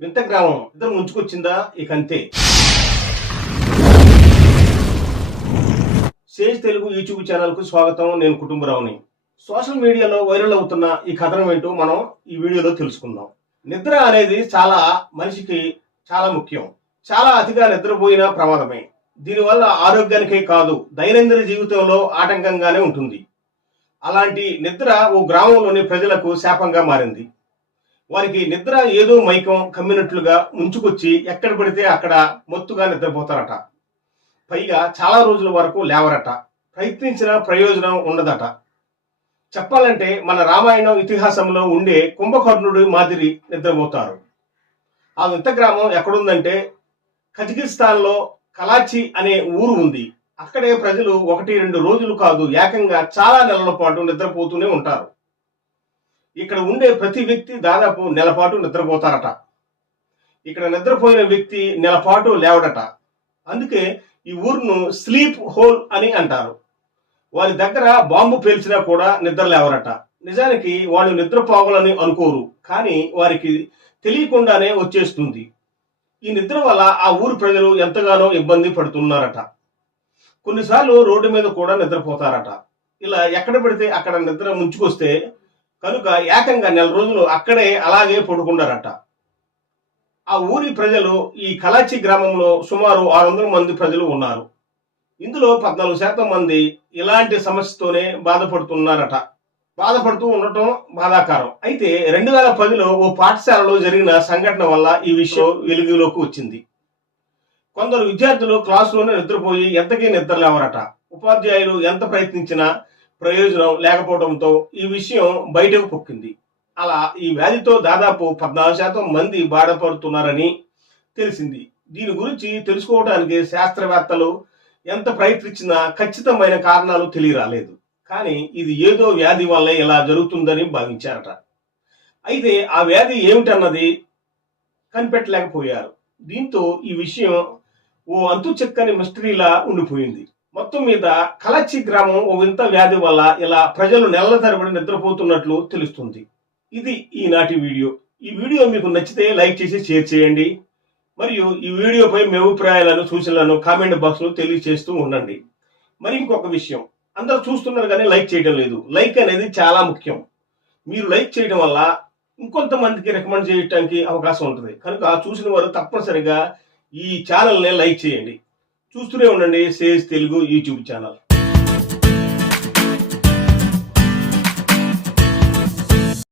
వింత గ్రామం ఇద్దరు ముంచుకొచ్చిందా? ఇక అంతే. సేజ్ తెలుగు యూట్యూబ్ ఛానల్కు స్వాగతం. నేను కుటుంబరావుని. సోషల్ మీడియాలో వైరల్ అవుతున్న ఈ కథనం ఏంటో మనం ఈ వీడియోలో తెలుసుకుందాం. నిద్ర అనేది చాలా మనిషికి చాలా ముఖ్యం. చాలా అతిగా నిద్రపోయినా ప్రమాదమే. దీనివల్ల ఆరోగ్యానికే కాదు దైనందిన జీవితంలో ఆటంకంగానే ఉంటుంది. అలాంటి నిద్ర ఓ గ్రామంలోని ప్రజలకు శాపంగా మారింది. వారికి నిద్ర ఏదో మైకం కమ్మినట్లుగా ముంచుకొచ్చి ఎక్కడ పడితే అక్కడ మొత్తుగా నిద్రపోతారట. పైగా చాలా రోజుల వరకు లేవరట. ప్రయత్నించిన ప్రయోజనం ఉండదట. చెప్పాలంటే మన రామాయణం ఇతిహాసంలో ఉండే కుంభకర్ణుడి మాదిరి నిద్రపోతారు. ఆ వింత గ్రామం ఎక్కడుందంటే కజకిస్తాన్లో కలాచి అనే ఊరు ఉంది. అక్కడే ప్రజలు ఒకటి రెండు రోజులు కాదు ఏకంగా చాలా నెలల పాటు నిద్రపోతూనే ఉంటారు. ఇక్కడ ఉండే ప్రతి వ్యక్తి దాదాపు నెలపాటు నిద్రపోతారట. ఇక్కడ నిద్రపోయిన వ్యక్తి నెలపాటు లేవడట. అందుకే ఈ ఊరును స్లీప్ హోల్ అని అంటారు. వారి దగ్గర బాంబు పేల్చినా కూడా నిద్ర లేవరట. నిజానికి వాళ్ళు నిద్రపోవాలని అనుకోరు కానీ వారికి తెలియకుండానే వచ్చేస్తుంది. ఈ నిద్ర వల్ల ఆ ఊరు ప్రజలు ఎంతగానో ఇబ్బంది పడుతున్నారట. కొన్నిసార్లు రోడ్డు మీద కూడా నిద్రపోతారట. ఇలా ఎక్కడ పడితే అక్కడ నిద్ర ముంచుకొస్తే కనుక ఏకంగా నెల రోజులు అక్కడే అలాగే పడుకున్నారట ఆ ఊరి ప్రజలు ఈ కలాచి గ్రామంలో సుమారు ఆరు వందల మంది ప్రజలు ఉన్నారు. ఇందులో పద్నాలుగు శాతం మంది ఇలాంటి సమస్యతోనే బాధపడుతున్నారట. బాధపడుతూ ఉండటం బాధాకరం. అయితే రెండు వేల పదిలో ఓ పాఠశాలలో జరిగిన సంఘటన వల్ల ఈ విషయం వెలుగులోకి వచ్చింది. కొందరు విద్యార్థులు క్లాసులోనే నిద్రపోయి ఎంతకీ నిద్రలేవరట. ఉపాధ్యాయులు ఎంత ప్రయత్నించినా ప్రయోజనం లేకపోవడంతో ఈ విషయం బయటకు పొక్కింది. అలా ఈ వ్యాధితో దాదాపు పద్నాలుగు శాతం మంది బాధపడుతున్నారని తెలిసింది. దీని గురించి తెలుసుకోవడానికి శాస్త్రవేత్తలు ఎంత ప్రయత్నించినా ఖచ్చితమైన కారణాలు తెలియరాలేదు. కానీ ఇది ఏదో వ్యాధి వల్ల ఇలా జరుగుతుందని భావించారట. అయితే ఆ వ్యాధి ఏమిటన్నది కనిపెట్టలేకపోయారు. దీంతో ఈ విషయం ఓ అంతు చెక్కని మిస్టరీలా ఉండిపోయింది. మొత్తం మీద కలచి గ్రామం ఓ వింత వ్యాధి వల్ల ఇలా ప్రజలు నెలల తరబడి నిద్రపోతున్నట్లు తెలుస్తుంది. ఇది ఈనాటి వీడియో. ఈ వీడియో మీకు నచ్చితే లైక్ చేసి షేర్ చేయండి. మరియు ఈ వీడియోపై మీ అభిప్రాయాలను సూచనలను కామెంట్ బాక్స్లో తెలియజేస్తూ ఉండండి. మరి ఇంకొక విషయం. అందరూ చూస్తున్నారు కానీ లైక్ చేయడం లేదు. లైక్ అనేది చాలా ముఖ్యం. మీరు లైక్ చేయడం వల్ల ఇంకొంతమందికి రికమెండ్ చేయడానికి అవకాశం ఉంటుంది. కనుక చూసిన వారు తప్పనిసరిగా ఈ ఛానల్ని లైక్ చేయండి. చూస్తూనే ఉండండి. Sage Telugu YouTube channel.